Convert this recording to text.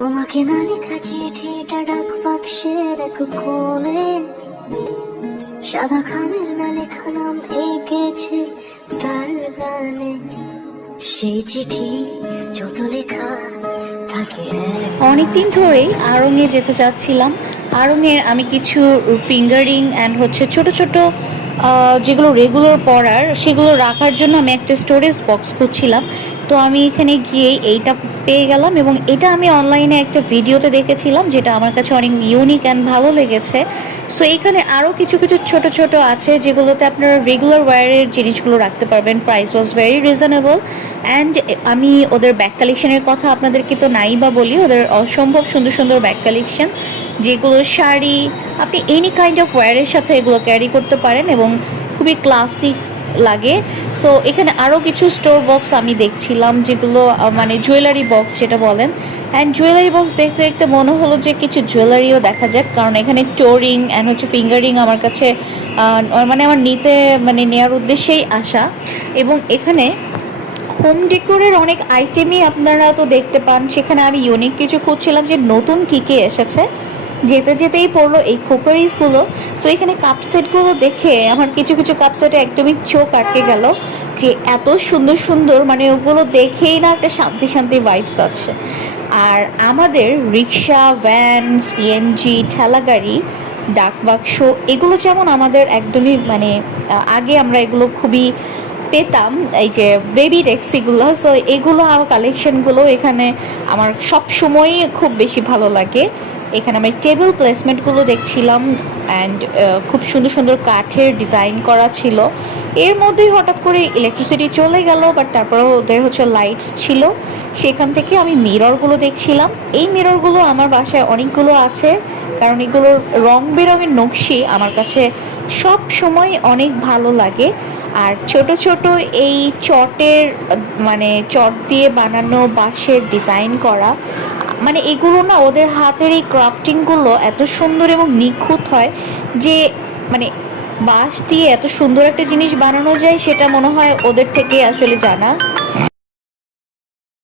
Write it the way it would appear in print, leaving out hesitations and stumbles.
তোমাকে না লেখা চিঠিটা ডাক বাক্সের এক কোণে সাদা খামের না লেখা নাম এঁকেছে তার গানে। সেই চিঠি যত লেখা থাকে অনেকদিন ধরেই আড়ংয়ে যেতে চাচ্ছিলাম। আড়ংয়ের আমি কিছু ফিঙ্গারিং অ্যান্ড হচ্ছে ছোট ছোট যেগুলো রেগুলার পরার সেগুলো রাখার জন্য আমি একটা স্টোরেজ বক্স খুঁজছিলাম। তো আমি এখানে গিয়ে এইটা পেয়ে গেলাম এবং এটা আমি অনলাইনে একটা ভিডিওতে দেখেছিলাম, যেটা আমার কাছে অনেক ইউনিক অ্যান্ড ভালো লেগেছে। সো এখানে আরও কিছু কিছু ছোট ছোট আছে যেগুলোতে আপনারা রেগুলার ওয়্যারের জিনিসগুলো রাখতে পারবেন। Price was very reasonable and আমি ওদের ব্যাগ কালেকশনের কথা আপনাদেরকে তো নাই বা বলি, ওদের অসম্ভব সুন্দর সুন্দর ব্যাগ কালেকশন, যেগুলো শাড়ি আপনি এনি কাইন্ড অফ ওয়্যারের সাথে এগুলো ক্যারি করতে পারেন এবং খুবই ক্লাসিক লাগে। সো এখানে আরও কিছু স্টোর বক্স আমি দেখছিলাম, যেগুলো মানে জুয়েলারি বক্স যেটা বলেন। অ্যান্ড জুয়েলারি বক্স দেখতে দেখতে মনে হলো যে কিছু জুয়েলারিও দেখা যাক, কারণ এখানে টোরিং অ্যান্ড হচ্ছে ফিঙ্গারিং আমার কাছে মানে আমার নেওয়ার উদ্দেশ্যেই আসা। এবং এখানে হোম ডেকোরের অনেক আইটেমই আপনারা তো দেখতে পান। সেখানে আমি ইউনিক কিছু খুঁজছিলাম যে নতুন কী কী এসেছে, যেতে যেতেই পড়লো এই কোকারিজগুলো। সো এখানে কাপ সেটগুলো দেখে আমার কিছু কিছু কাপ সেটে একদমই চোখ আটকে গেল, যে এত সুন্দর সুন্দর, মানে ওগুলো দেখেই না একটা শান্তি শান্তি ভাইবস আছে। আর আমাদের রিক্সা, ভ্যান, সিএনজি, ঠেলাগাড়ি, ডাকবাক্স, এগুলো যেমন আমাদের একদমই মানে আগে আমরা এগুলো খুবই পেতাম, এই যে বেবি ট্যাক্সিগুলো। সো এগুলো আর কালেকশনগুলো এখানে আমার সব সময়ই খুব বেশি ভালো লাগে। এখানে আমি টেবিল প্লেসমেন্টগুলো দেখছিলাম অ্যান্ড খুব সুন্দর সুন্দর কাঠের ডিজাইন করা ছিল। এর মধ্যেই হঠাৎ করে ইলেকট্রিসিটি চলে গেল, বাট তারপরেও ওদের হচ্ছে লাইটস ছিল। সেখান থেকে আমি মিররগুলো দেখছিলাম। এই মিররগুলো আমার বাসায় অনেকগুলো আছে, কারণ এগুলোর রং বেরঙের নকশি আমার কাছে সব সময় অনেক ভালো লাগে। আর ছোট ছোট এই চটের মানে চট দিয়ে বানানো বাঁশের ডিজাইন করা, মানে এগুলো না, ওদের হাতের এই ক্রাফটিংগুলো এত সুন্দর এবং নিখুঁত হয় যে মানে বাঁশ দিয়ে এত সুন্দর একটা জিনিস বানানো যায় সেটা মনে হয় ওদের থেকে আসলে জানা।